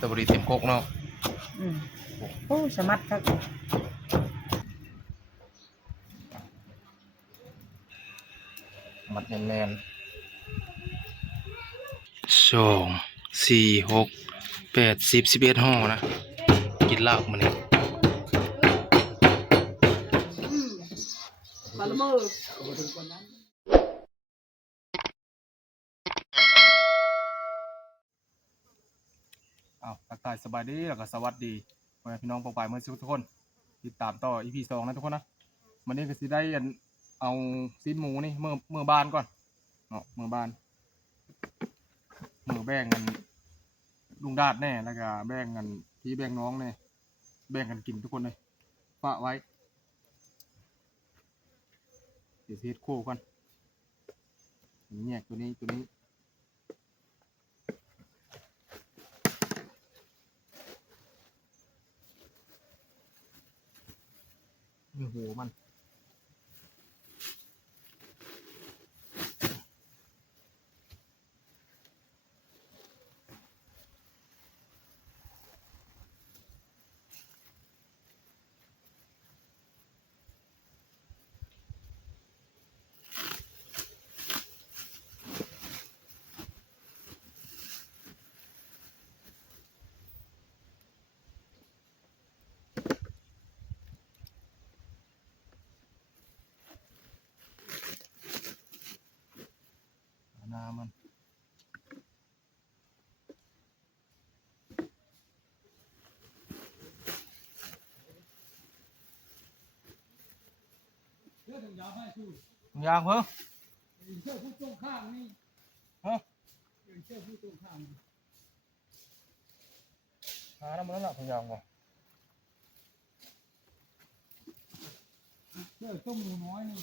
ตัวบริเต็มโคกเนาะโอ้สมัดครับมัดแน่นๆ2 4 6 8 10 11ห่อนะกินลาบมันนี่ปลาละเมอทักทายสบายดีแล้วก็สวัสดีพ่อแม่พี่น้องปองปายเมื่อทุกคนติดตามต่อ EP 2นะทุกคนนะวันนี้ก็สิได้เอาซีนหมูนี่เมื่อบ้านก่อนเนาะเมื่อบ้านแบ่งกันลุงดาดแน่แล้วก็แบ่งกันพี่แบ่งน้องแน่แบ่งกันกินทุกคนเลยฝากไว้เดี๋ยวเทสโค้ก่อนเนี่ยตัวนี้นี่หัวมันน้ำมันยางเพิ่มเชือกผู้ตรงข้างนี่ฮะเชือกผู้ตรงข้างหาแล้วมันนั่นแหละพยางบ่เชือกต้มหมูน้อยนี่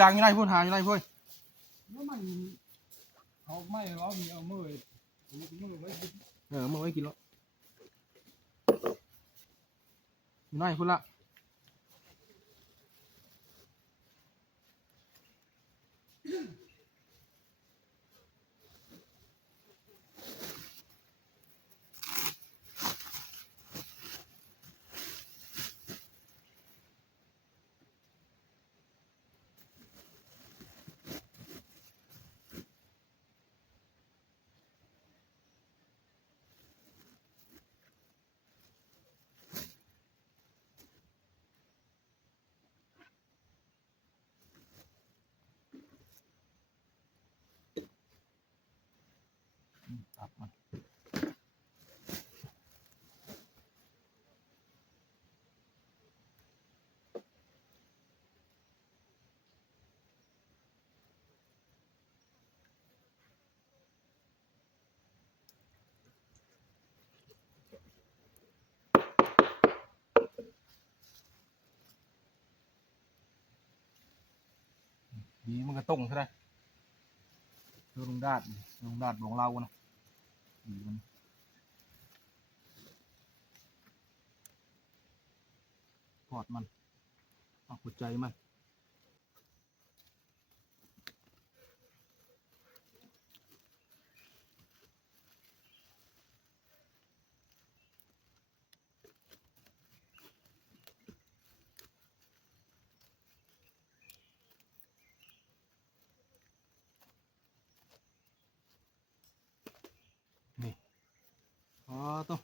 ยางยังไงพูดหายังไงพูดแล้วมันเขาไม่ร้องมีเอามือไว้กินมือไว้กินแล้วยังไงพูดละตับมันดีมันก็ต้งใช่ไหมลุงดาดของเรานะดีมันกอดมันเอาหัวใจมันนี่ตัว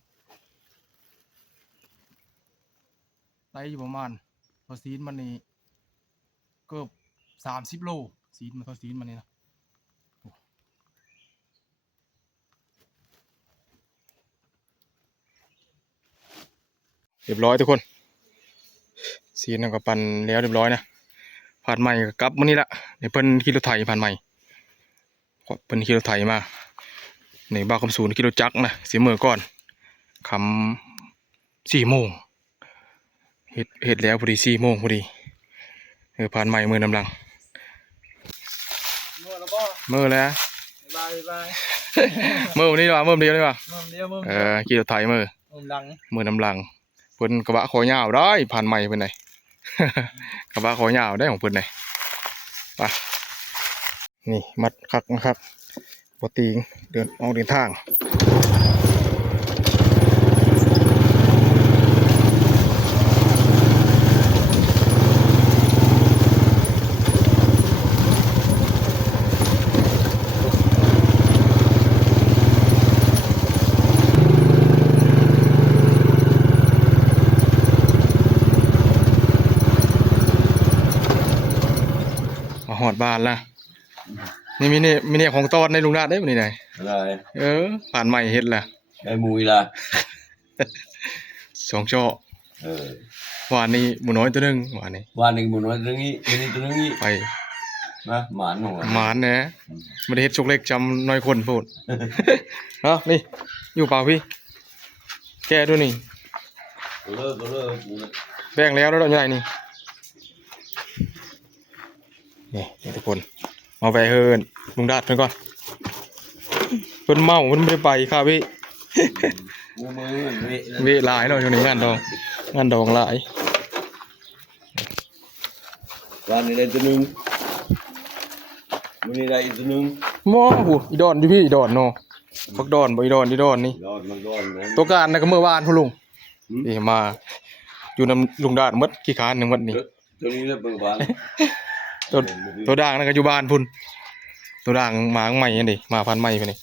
ไตอยู่ประมาณพอซีนมันนี่เกือบ30 โลซีนมันพอซีนมันนี่นะเรียบร้อยทุกคนซีนนั่นก็ปั่นแล้วเรียบร้อยนะผ่านใหม่กลับมันนี่ละเดี๋ยวเพิ่นขี่รถไถผ่านใหม่เพิ่นขี่รถไถมาในบ้านคำศูนย์ขี่รถจักรนะเสียมือก่อนคำ4 โมงเฮ็ดแล้วพอดี4 โมงพอดีผ่านใหม่มือนำลังมือแล้วมือวันนี้ดีกว่ามือเดียวดีกว่าขี่รถไถมือนำลังเพิ่นกระบะคอยาวได้ผ่านใหม่เพิ่นไหน กระบะคอยาวได้ของเพิ่นไหนไปนี่มัดคักนะครับปกติเดินทาง อดบ้านละนี่มีเนี่ยของตอนในลุงนาดได้บ่นี่ไหน อะไร ผ่านใหม่เฮ็ดล่ะ ได้มุยล่ะ สองช่อ เออ หวานนี่หมูน้อยตัวหนึงหวานนี่ วันหนึ่งบุญวันนี้ตัวนี้ ไป นะหมาหนู หมานนะไม่ได้เฮ็ดชกเล็กจำน้อยคนพูด เอ้านี่อยู่เปล่าพี่ แกดูนี่ ก็เลิกกูนะ แบ่งแล้วแล้วดอกใหญ่นี่นี่ทุกคนเอาไปเฮินลุงดาดเพิ่นก่อนเพิ่นเมาเพิ่นไม่ได้ไปครับพี่ กูมือเวะ เวหลายเนาะอยู่ในงานดองหลาย วันนี้ได้ตัวนึงวันนี้ได้อีกตัวนึง หม้อหูอีดอนอยู่พี่อีดอนเนาะพักดอนบ่อีดอนนี่ รอดมันรอดนะ ตัวการน่ะก็เมื่อวานพุ่นลุงนี่มาอยู่นำลุงดาดหมดขี้คร้านหนึงหมดนี่ ตัวนี้ได้เปิดบ้าน ตัวด่างนั่นก็อยู่บ้านพุ่นตัวด่างหมาใหม่อันนี้หมาพันธุ์ใหม่พุ่นนี่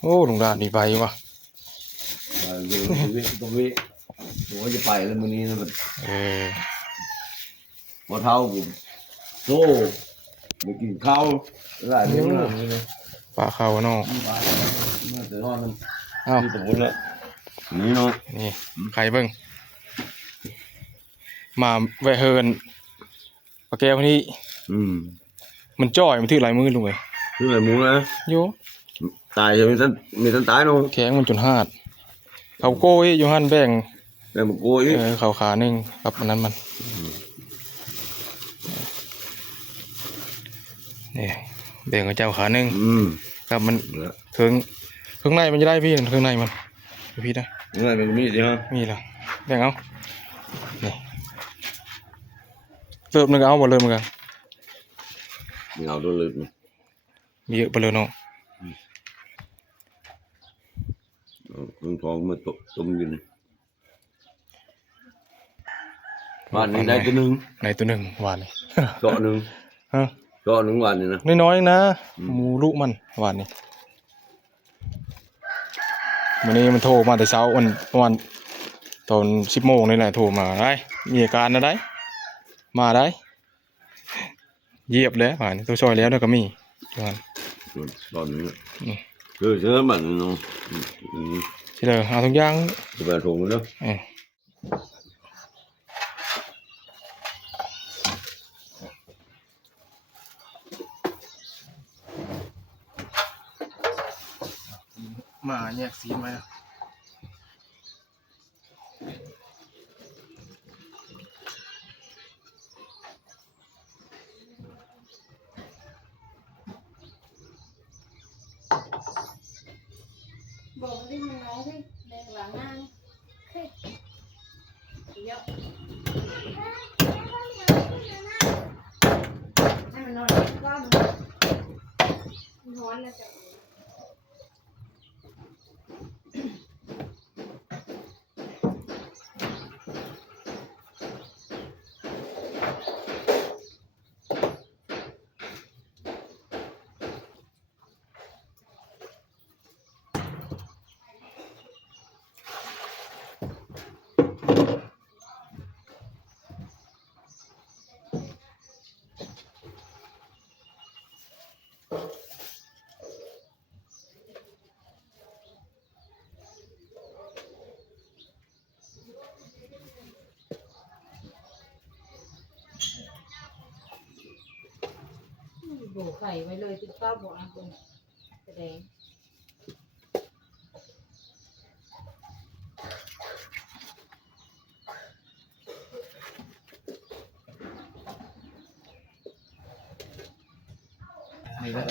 โอ้ลุงดาดนี่ไปว่ะ ตัวเวะผมจะไปแล้วมื้อนี้นะมัน เออ พอเท่ากูโซ่ไปกินข้าวอะไรนี่นะ ปลาเขาเนาะ มาแต่นอนมัน เอ้า ที่ตรงนู้นแล้วนี่เนาะ นี่ใครเบิ่งมาแวะเฮินปลาแก้วนี้ มันจ้อยมันถือหลายมือลุงเอ้ย คืออะไรมูนะ โย ตายจะมีท่านตายเนาะ แข็งมันจนหาดเขาโก้ยอยู่หันแบ่ง แต่มันโกย เขาขาหนึ่งกับอันนั้นมันนี่แบ่งกับเจ้าขาหนึ่งกับมันเครื่องในมันจะได้พี่เครื่องในมันพี่นะ นี่มันมีสิฮะ มีแล้วแบ่งเอานี่เริ่มนึงเอาหมดเลยเหมือนกัน มีเอาตัวเล็ก มีเยอะไปเลยเนาะ เครื่องทองมาต้มกินบ้านนี้ได้ตัวหนึ่ง ในตัวหนึ่งหวานนี่ เจาะหนึ่ง ฮะ เจาะหนึ่งวันนี่นะ น้อยๆนะหมูลูกมันหวานนี่วันนี้มันโทรมาแต่เช้าวันประมาณตอน10 โมงนี่แหละโทรมาได้มีอาการนะได้มาได้เหยียบแล้วหวานนี่ตัวซอยแล้วแล้วก็มีหวาน ตอนนี้คือเชื่อมันเนาะ ที่เราเอาทุกอย่าง จะไปทงเนาะ มาแยกซีนไว้นะ บอกđi mình nói đi đây là ngang thế dạ em mình nói qua mình nói là chậm đổ khẩy với lời tự cao bộ ăn cùng cái đấy นี่แหละ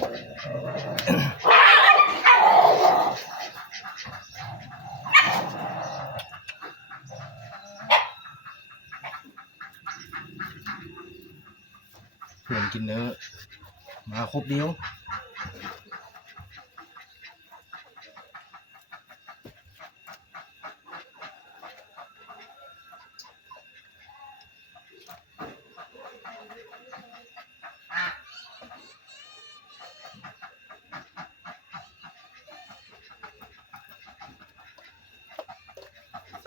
เพื่อนกินเนื้อมาครบเดียว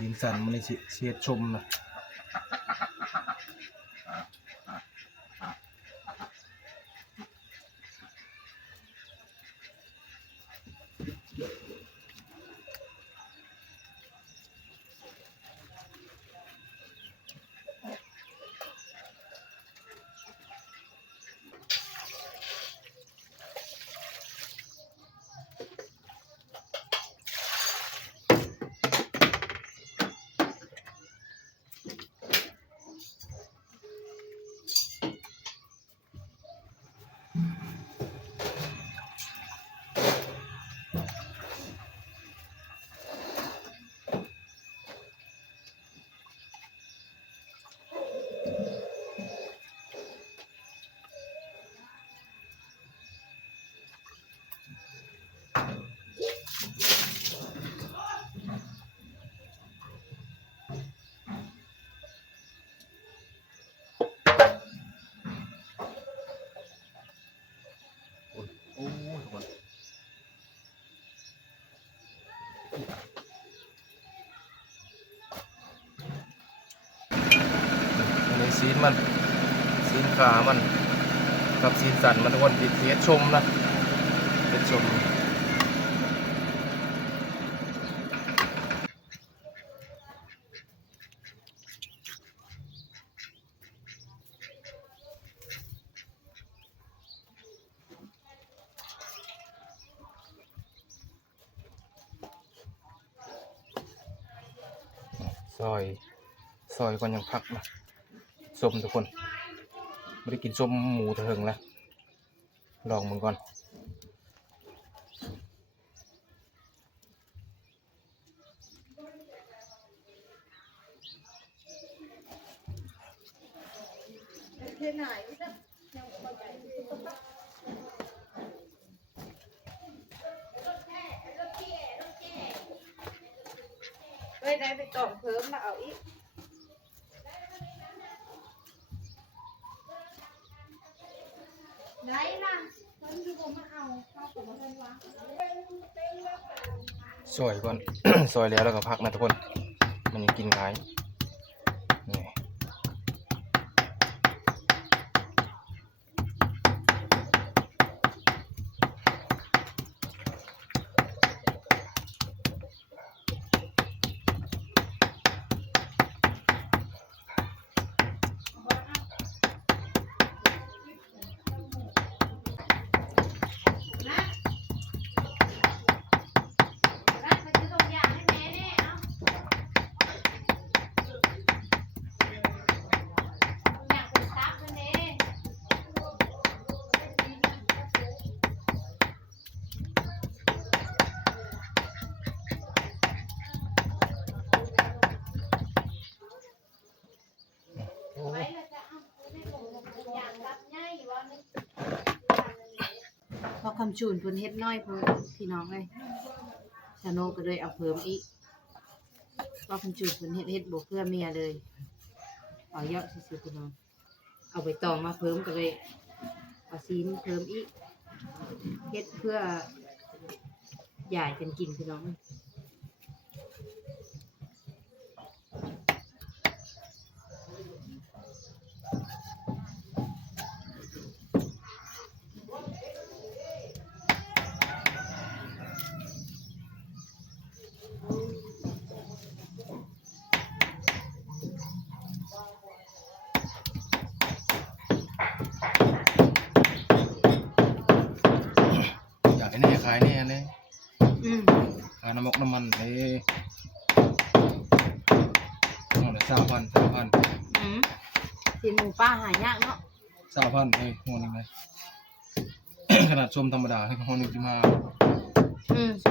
สีสันมันเลยเสียดชมนะโอ้ทุกคนอันนี้ซีนมันซีนขามันกับซีนสันมันทุกคนติดเสียดชมนะเสียดชมซอยก่อนยังพักนะส้มทุกคนไม่ได้กินส้มหมูถึงแล้วลองมึงก่อนเฮ้ยได้ไปกล่องเพิ่มมาเอาอีกได้ล่ะเพิ่นอยู่บ่มาเอาเข้าของเพิ่นวะ ซอยก่อน ซอยแล้วก็พักนะทุกคนมันยังกินง่ายนี่พอคำจูนเพิ่นเฮ็ดน้อยเพิ่นพี่น้องเอ้ยชาโนก็เลยเอาเพิ่มอีกพอคำจูนเพิ่นเฮ็ดบ่เพื่อเมียเลยเอาเยอะซื่อๆพี่น้องเอาใบตองมาเพิ่มก็เลยเอาซีนเพิ่มอีกเฮ็ดเพื่อหย่ายกันกินพี่น้อง อยากให้แน่ขายแน่เลย ขายน้ำมกน้ำมันหัวละ3,000กินหมูป้าหายากเนาะ หัวหนึงเลย ขนาดส้มธรรมดาให้หัวหนึง15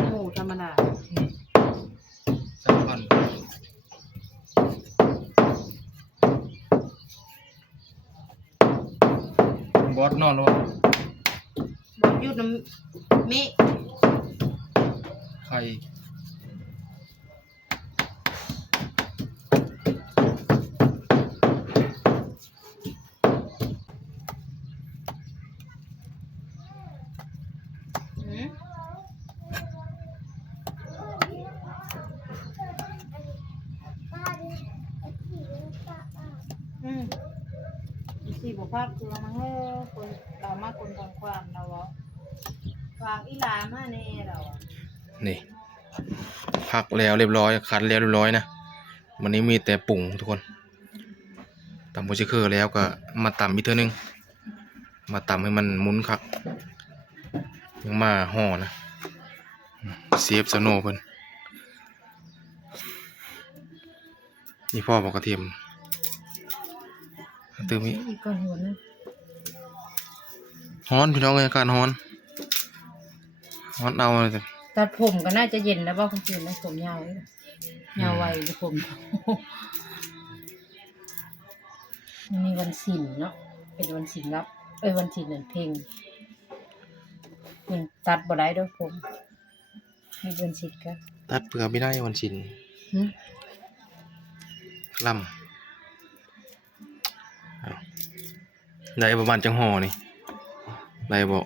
หมูธรรมดา 3,000บอสนอนแล้ววะ บดยุดน้ำมิ ไข่ สิบ่พักคือมาเฮ้อคนเรามาคนทำความเราเว้าฝากอีหลามาแน่เราอะ นี่พักแล้วเรียบร้อยคัดแล้วเรียบร้อยนะวันนี้มีแต่ปุ่งทุกคนตำโบชิเคอร์แล้วก็มาตำอีกเท่านึงมาตำให้มันหมุนคักยังมาห่อนะเซฟสโนว์เพิ่นนี่พ่อบอกกระเทียมตื่มอีก อีกก่อนหัวนึง ฮ้อนพี่น้องเลยอากาศฮ้อนฮ้อนเอาเลยแต่ ตัดผมก็น่าจะเย็นแล้วบ่คุณคืนนะผมยาวเลยยาวไวเลยผมมันมีวันศิลป์เนาะเป็นวันศิลป์รับวันศิลป์นั่นเพลงมันตัดบ่ได้เด้อผมมีวันศิลป์ก็ ตัดเปลือกไม่ได้วันชิน หึ ล่ำได้ประมาณจังห่อนี่ได้บอก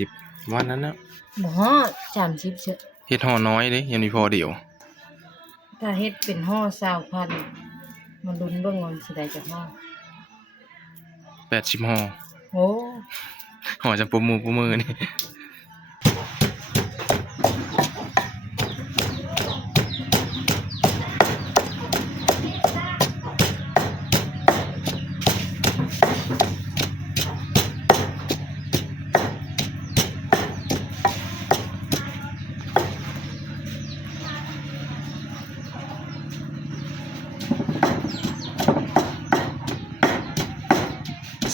30วันนั้นนะ บ่ฮอด30เซอะ เฮ็ดห่อน้อยเด้ยังมีพอเดียว ถ้าเฮ็ดเป็นห่อ20,000มันลุ้นเบิ่งว่ามันสิได้จักห่อ 80ห่อ โอ้ ห่อจะปุมือนี่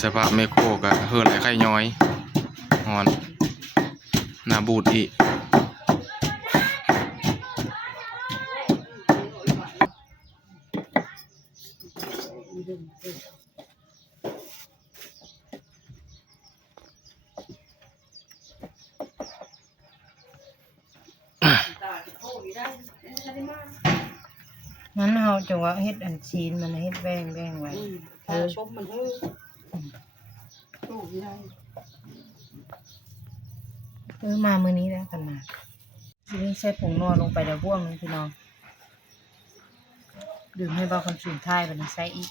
สภาพแมคโครก็เฮือไหลไข่ย้อยฮอนหน้าบูดอีกงั้นเฮาจังว่าเฮ็ดอันซีนมันเฮ็ดแบ่งไว้ ชมมันฮู้ตู้ที่ได้ มามื้อนี้แล้วกันมาทีนี้ใส่ผงนัวลงไปแล้วบ้วงนึงพี่น้องดื่มให้เบาคำสูนท้ายบัดนี้ใส่อีก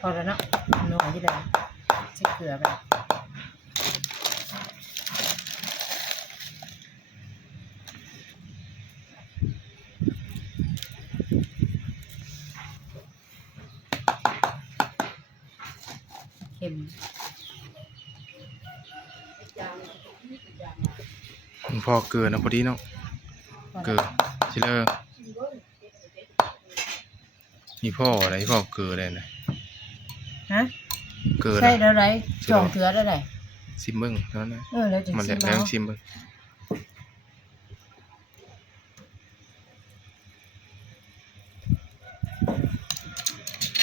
พอแล้วเนาะนัวอยู่แล้วใส่เกลือไปเค็ม พอเกลือนะพอดีเนาะเกลือชิเลอร์มีพ่ออะไรพ่อเกลืออะไรนะ ฮะ เกลือ ใส่ นะ แล้วไรจองเกลือแล้วไร ซิมเบิ้งเท่านั้นนะ แล้วจะ มัน ชิ แล้ ม ว เอา ชิมเบิ้ง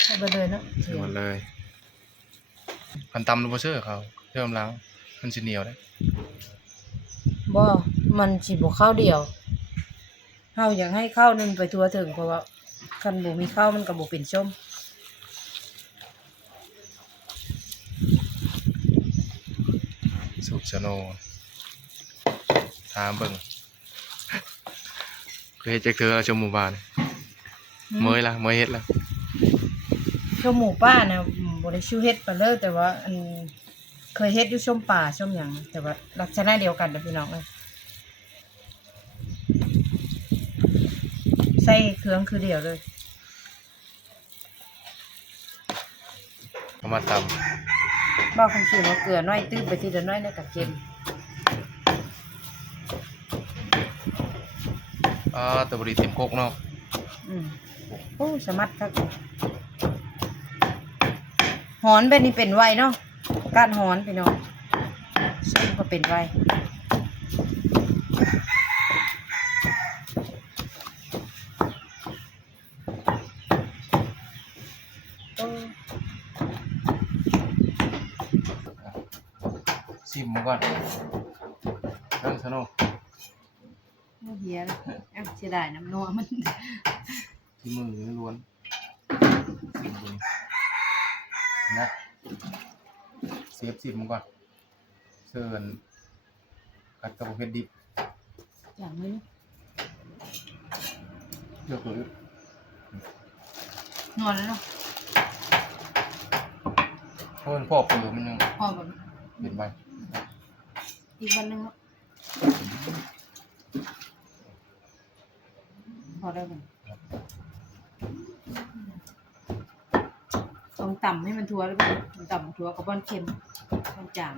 เอาไปเลยเนาะ ใส่หมดเลยพันตำลูกเชอร์เขาเริ่มล้างมันจะเหนียวได้ บ่มันสิบ่ข้าวเดียวเฮาอยากให้ข้าวหนึงไปทั่วถึงเพราะว่าคันบ่มีข้าวมันก็บ่เป็นส้ม สูตรชโนถามเบิ้งเคยเฮ็ดจักเธอชมหมู่บ้านเมยละเมยเฮ็ดละ ส้มหมูป่าน่ะบ่ได้ชื่อเฮ็ดปานเลยแต่ว่าอันเคยเฮ็ดอยู่ส้มป่าส้มหยังแต่ว่าลักษณะเดียวกันเด้อพี่น้องเอ้ยใส่เครื่องคือเดียวเลย เอามาต บ่คงสิว่าเกลือน้อยตื้มไปทีละน้อยแล้วก็เค็ม ำตัวบริเต็มโคกเนาะ โอ้สมัดครับหอนแบบนี้เป็นไวเนาะก้านหอนพี่น้องส้มก็เป็นไวโอ้ ซิมมาก่อนเริ่มชโน เฮียเลยเสียดายน้ำนัวมัน ที่มือล้วนซิมดูนะเซฟซิมมาก่อนเสิร์นกัดกระเพาะเพชรดิบ อย่างนี้ เลือกเลย นอนแล้วเนาะ เพราะมันพ่อเปลือกมันยัง พอแบบ เห็นไหม อีกวันหนึงเนาะพอได้ไหมต้องต่ำให้มันทั่วแล้วไปต่ำทั่วกับบอนเค็มบอนจาง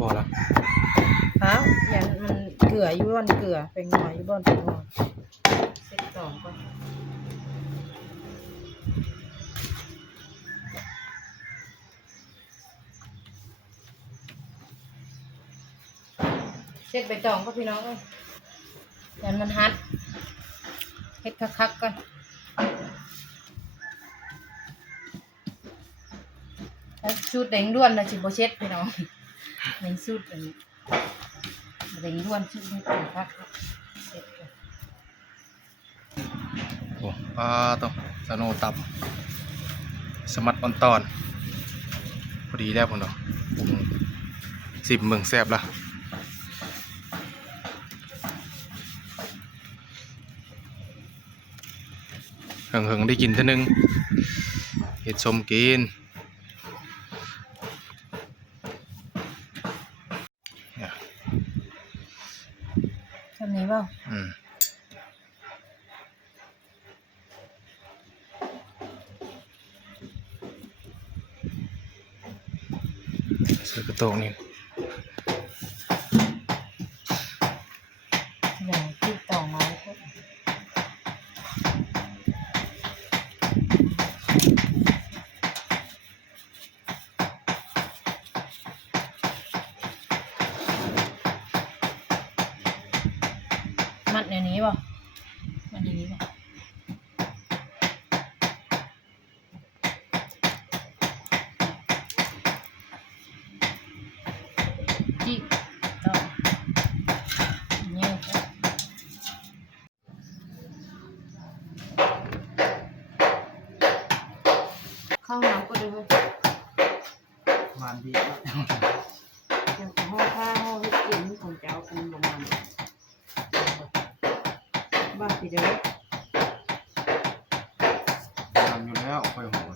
พอละ ครับยันมันเกลืออยู่บ่อนเกลือเป็นหน่อยอยู่บ่อนเป็นหน่อยเสร็จสองก่อนเสร็จใบตองก็พี่น้องเอ้ยยันมันฮัดเฮ็ดคักๆก่อนแล้วสูตรแดงด้วนนะสิบ่เช็ดพี่น้องในสูตรอันนี้แดงด้วนสูตรให้เป็นคักเสร็จก่อน โอ้ต้องสโนว์ตับสมัดออนตอนพอดีแล้วผมเนาะ10เมืองแซ่บละเหิงได้กินเท่านึงเห็ดชมกินเนี่ย ทำนี้เปล่า ใส่กระโตกนี่ เดี๋ยวติดต่อมาแล้วก็มัดในนี้เปล่ามัดในนี้เปล่าจิ๊กต่อเนี่ยครับเข้าน้ำก็ได้เลย มานดี อย่างห่อผ้าห่อให้กินของเจ้าเป็นประมาณบ้าไปเด้อ ทำอยู่แล้วค่อยหัว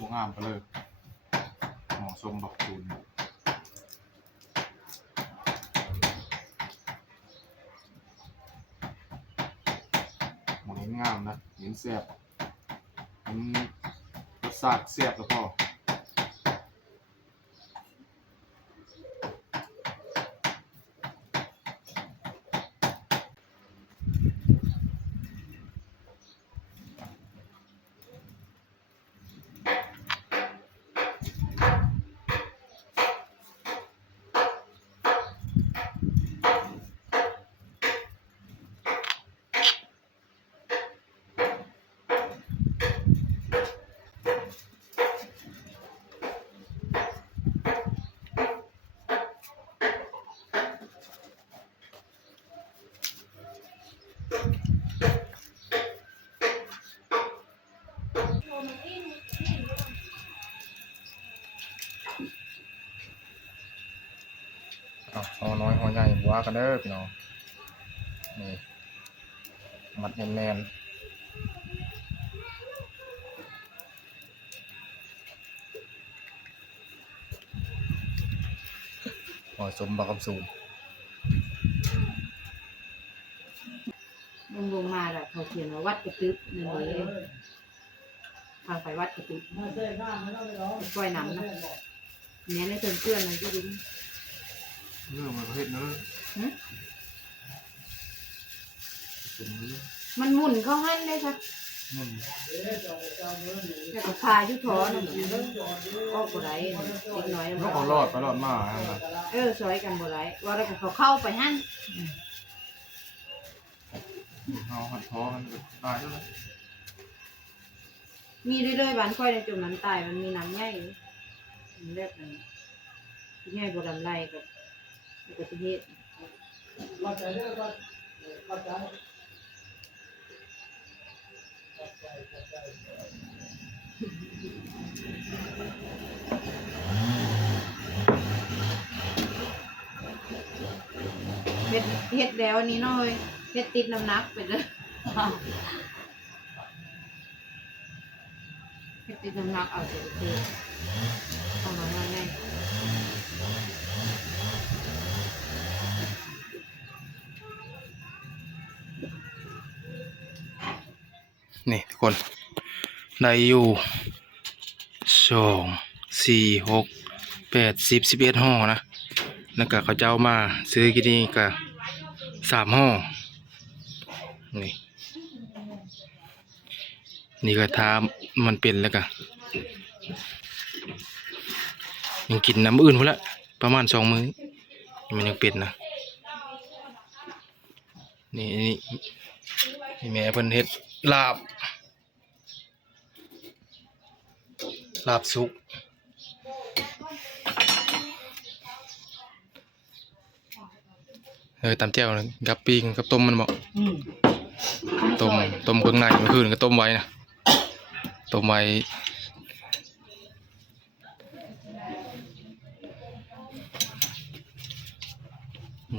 บวงามไปเลยหมอสมบักจูนหมอนี้งามนะเห็นแซ่บมันรสชาติแซ่บแล้วพอ ห่อน้อยห่อใหญ่บัวกันเด้อพี่น้องนี่มัดแน่นๆห่อสมบักคำสูน บ ลงมาแล้วเขาเขียนว่าวัดกระตึบนั่นเองพาไปวัดกระตึบปล่อยน้ำนะเนี่ยในเพื่อนๆนะก็ดู เรื่องมันเฮ็ดเนาะ มันหมุนเข้าให้เลยค่ะ มัน แต่ก็พายุท้อนะออกบ่ได้เล็กน้อย ก็เขารอดไปรอดมาฮะ ซอยกันบ่ได้ว่าแล้วก็เขาเข้าไปหั่น เฮาหัดท้อมันตายแล้วนะ มีเรื่อยๆบ้านค่อยในจุดนั้นตายมันมีน้ำใหญ่มันเลือกมันใหญ่บ่ดำไรกับอุบัติเหตุเฮ็ดแล้วนี่น้อยเฮ็ดติดน้ำหนักไปเลยเฮ็ดติดน้ำหนักเอาเสร็จเลยเอามาไง นี่ทุกคนได้อยู่2 4 6 8 10 11ห่อนะแล้วก็เขาเจ้ามาซื้อกินนี่ก็3ห่อนี่ก็ทามันเป็นแล้วก็ยังกินน้ำอื่นพุ่นละประมาณ2 มื้อมันยังเป็นนะนี่แม่เพิ่นเฮ็ดลาบสุกตำแจ่วกับปิ้งกับต้มมันบอกต้มเครื่องในเมื่อคืนก็ต้มไว้นะต้มไว้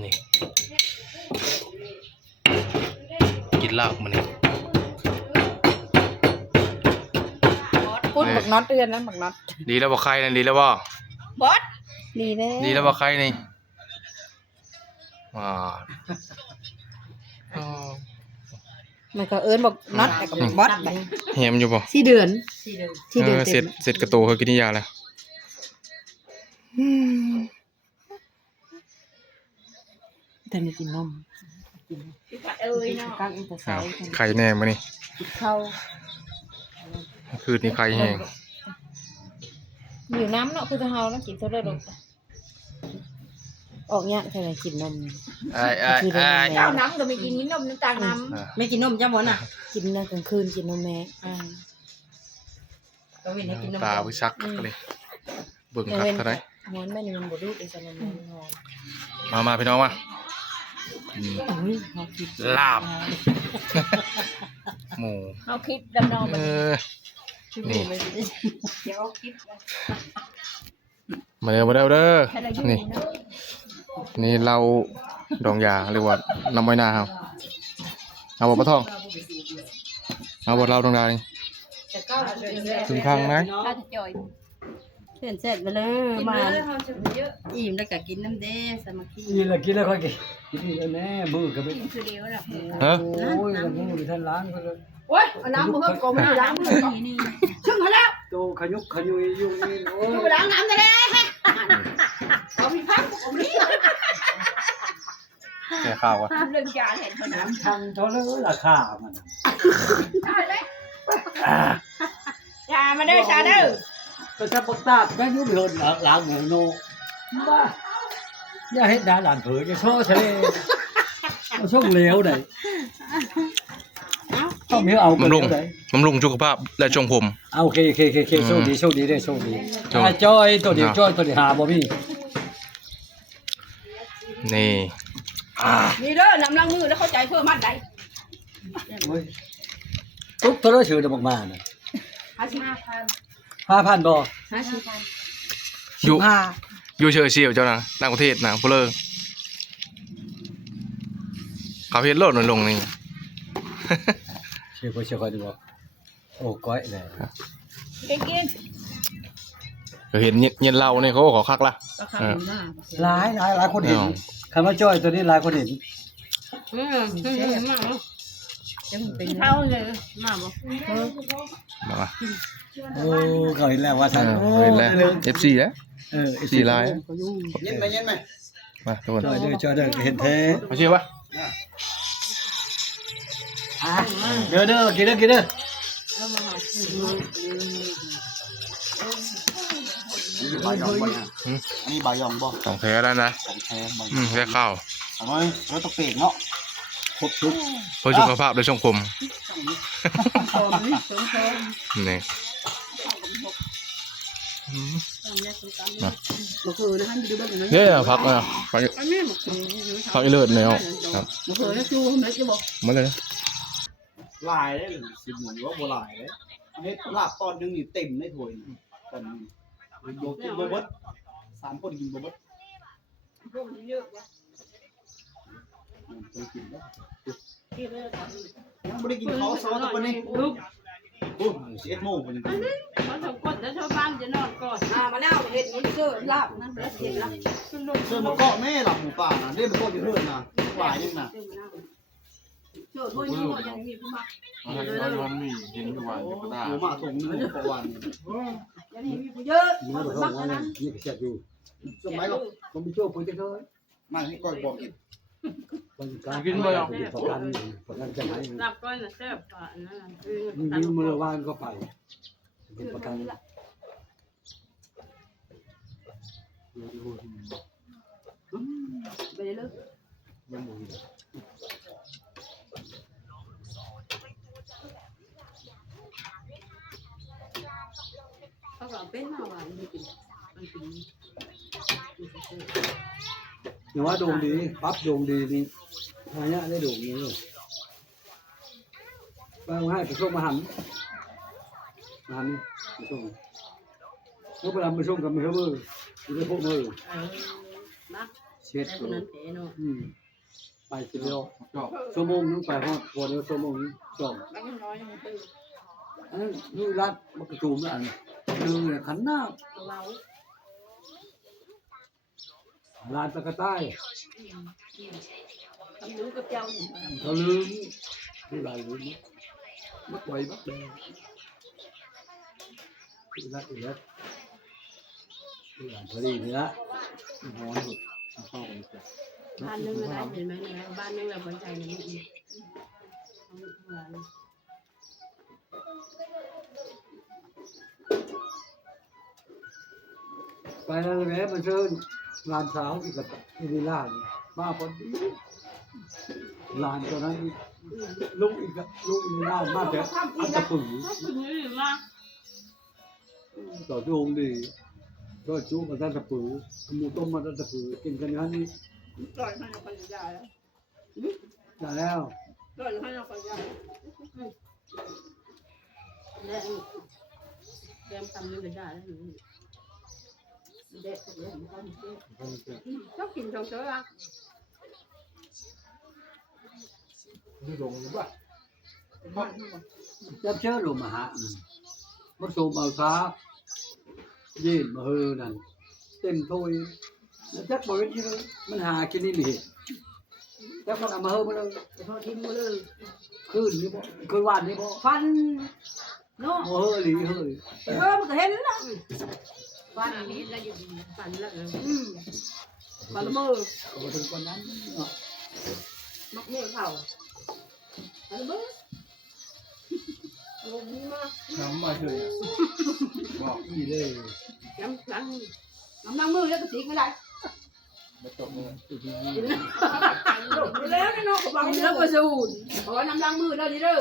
นี่กินลาบมันนี่ พูดบักน็อตเตือนนะบักน็อต ดีแล้วบอกใครนั่นดีแล้วบ่ บอสดีแน่ ดีแล้วบอกใครนี่ว้า มันก็เอิ้นบักน็อตแต่ก็บักบอสไป เหี่ยมอยู่บ่ 4 เดือน4 เดือน เส เต็ ร็ ม จกระโตเขากินยาแล้ว แต่ไม่กินนมกักอินเตอร์ไซ อ้าว ด์ ไข่แน่มานี่ เข้า คืนนี้ไข่แห้ง อยู่น้ำเนาะคือจะเฮาแล้วกินเท่าได้ลงออกเนี่ยแค่ไหนกินนม เจ้า น้ำก็ไม่กินนมน้ำตาลน้ำไม่กินนมจ้าหมอน่ะกินในกลางคืนกินนมแม่ก็เว้นให้กินนม ตาวิซักก็เลยเบิ่งครับเท่าไร หมอนแม่นี่มันบ่ดูดไอ้สนมนอน มาพี่น้องมาลาบหมู เอาคลิปดำนอง นี่ เดี๋ยวคลิป มาเร็วเด้อนี่นี่เราดองยาหรือว่าน้ำไว้หน้าครับเอาบ่ปะทองเอาบ่เราดองยานี่ถึงข้างไหม ถ้าจะจ่อยเห็นเสร็จไปเลยมาอิ่มแล้วก็กินน้ำเด้สามัคคี กินแล้วกินแล้วค่อยกินแล้วแน่มือก็ไม่ กินคือเดียวแหละ ฮะ โอ้ยแล้วมือท่านล้างก็เลย โอ้ยเอาน้ำมาเพิ่มกลมล้างมือนี่ชึ่งมาแล้ว โตขยุกขยุยอยู่นี่โอ้ย ไปล้างน้ำจะได้เอามีพักเอามี แก่ข้าวอ่ะ เรื่องจานเห็นคนน้ น้ำทันเท่าเลยราคามัน ำได้เลยชามาเด้อชาเด้อ ก็จะปกตาก็ยุ่งเหินล้างหมูโนบ้าอย่าเห็นดาหลานเผยจะโซ่ทะเลช่วงเหลวเลยต้องมีเอากันเลย บำรุงสุขภาพและทรงผม โอเคโชคดีได้โชคดีจ้อยตัวเดียวจ้อยตัวเดียวหาบ่มี นี่ นี่เด้อนำล้างมือแล้วเข้าใจเพิ่มมัดใด ทุกตัวเราชื่อจะบอกมาน่ะ 55,000 5,000บ่ 50,000 อยู่เชอร์ชิลเจ้านะต่างประเทศนะพลเขาเฮ็ดโลดลงนี่ เชื่อค่อยดูบ่โอ้ก้อยเลย กิน ก็เห็นเย็นเหล้านี่เขาก็ขอคักละ ก็ขายมาก หลายคนเห็นคำว่าจ้อยตัวนี้หลายคนเห็น มาก จังเป็น เท่าเลยมาบอก มา โอ้เขาเห็นแล้วว่า เอ ฉัน อเห็นแล้ว FC แล้ว สี่ลาย เย็นไหม มาทุกคน ช่วยเด้อเห็นแท้ มาเชื่อปะ เด้อกินเด้อ เอามาหา บายองบ่เนี่ยอันนี้บายองบ่ ของแท้แล้วนะ ของแท้บาย แค่ข้าว ของน้อยรถตะเปกเนาะ ครบทุก เพื่อสุขภาพและสังคม คอมนี่สมคอม นี่อืม ทำได้สมกัน บ่คือนะท่านดูเบิ่งนะ เนี่ยพักอ่ะพัก อันนี้มันคือ พักอีเลิศแล้วครับ บ่คือนะจูมันจะบอก มาเลยนะ ลายได้สิหมุนว่าบ่ลายเด้เฮ็ดลาบตอนนึงนี่เต็มในถ้วยตอนนึงบ่กินบ่เบิด3คนกินบ่เบิด พวกนี้เยอะว่ะ ต้องกินแล้ว ที่เลิก ยังบ่ได้กินข้าวซอตะปานนี้ ลูก โอ้11 โมงพุ่นกิน เขาจะกดแล้วชาวบ้านจะนอนก่อน มะนาวเฮ็ดนี่เสื้อลาบนั่นแล้วเห็นละ ขึ้นรถ เสื้อมาเกาะแม่หลับหมูป่าน่ะเด้มาเกาะอยู่เฮือนน่ะหลายยังน่ะ เสื้อมะนาวเสื้อถ้วยนี้ยังมีผู้มา มันมีเห็นอยู่วัน หมูมาถุงนึงประวัน ยังมีผู้เยอะ นี่ก็เขาว่านี่ก็เสียอยู่ สมัยก็ ผมไปช่วยคนจะเคย มาให้ก่อยบอกอีก คนการประกันจะไหน หลับก่อนนะแซ่บกว่านั่นคือ ยืมมือว่างก็ไปประกัน ไปเลย เขาก็เป็นมาว่ามันกินมันกิน อย่างว่าดวงดีปั๊บดวงดีนี่หายะได้ดวงนี้บางให้ไปส่งมาหันไปส่งเมื่อเวลาไปส่งกับมือมือไม่พวกมือ นะ เช็ด แต่คนนั้นเตะเนาะ ไปทีเดียวชั่วโมงนึงไปห้องพอเดียวชั่วโมงนึงจบ บางน้อยยังตื่น อันนั้นนี่รัดมันกระจุมแล้วอันนึงเนี่ยขันหน้า เรา ลานตะกะใต้ ทำรู้กับเจ้า เขาลืมที่ไรลืมมัดไว้มัดแดงอีรัดอีรัดอีรัดพอดีนี่ละหอนสุดเข้าไป บ้านนึงอะไรเห็นไหมเนี่ยบ้านนึงเราคนใจในนี้อีกทั้ง ไปแล้วแม่มันเชิญลานสาวที่กับที่ลานมาพอดีลานตอนนั้นลูกอีกลูกอีกลานมาแต่อัตตะปือ คุณนี่มา ต่อดวงดีก็จูมาตั้งตะปือหมูต้มมาตั้งตะปือกินกันอย่างนี้ ต่อยให้เราคนใหญ่แล้ว ได้แล้ว ต่อยให้เราคนใหญ่แล้วเตรียมทำนี่ก็ได้แล้วเด็กเด็กชอบกินชงเชื้อ จับเชื้อลงมาหามันสูบเอาซาเย็นมาเฮอนั่นเต็มถ้วยแล้วจักบริเวณที่มันหากินนี่มีจักมันเอามาเฮอมาเลย พอทิ้งมาเลย คืนนี่บ่คืนวานนี่บ่ ฟันเนาะ บ่เฮอหลีเฮอ มันก็เห็นนะฟัน นี้เราอยู่ฝันแล้ว ฟันละมือ ก็ถึงวันนั้นเนาะ มักเมื่อเข่าฟันละมือ ลงมา น้ำมาเฉยบอกอีเลย น้ำลัง น้ำล้างมือแล้วก็ทิ้งไม่ได้ กิน แล้วนี่เนาะก็บังแล้วก็สูดเพราะว่าน้ำล้างมือแล้วนี่เด้อ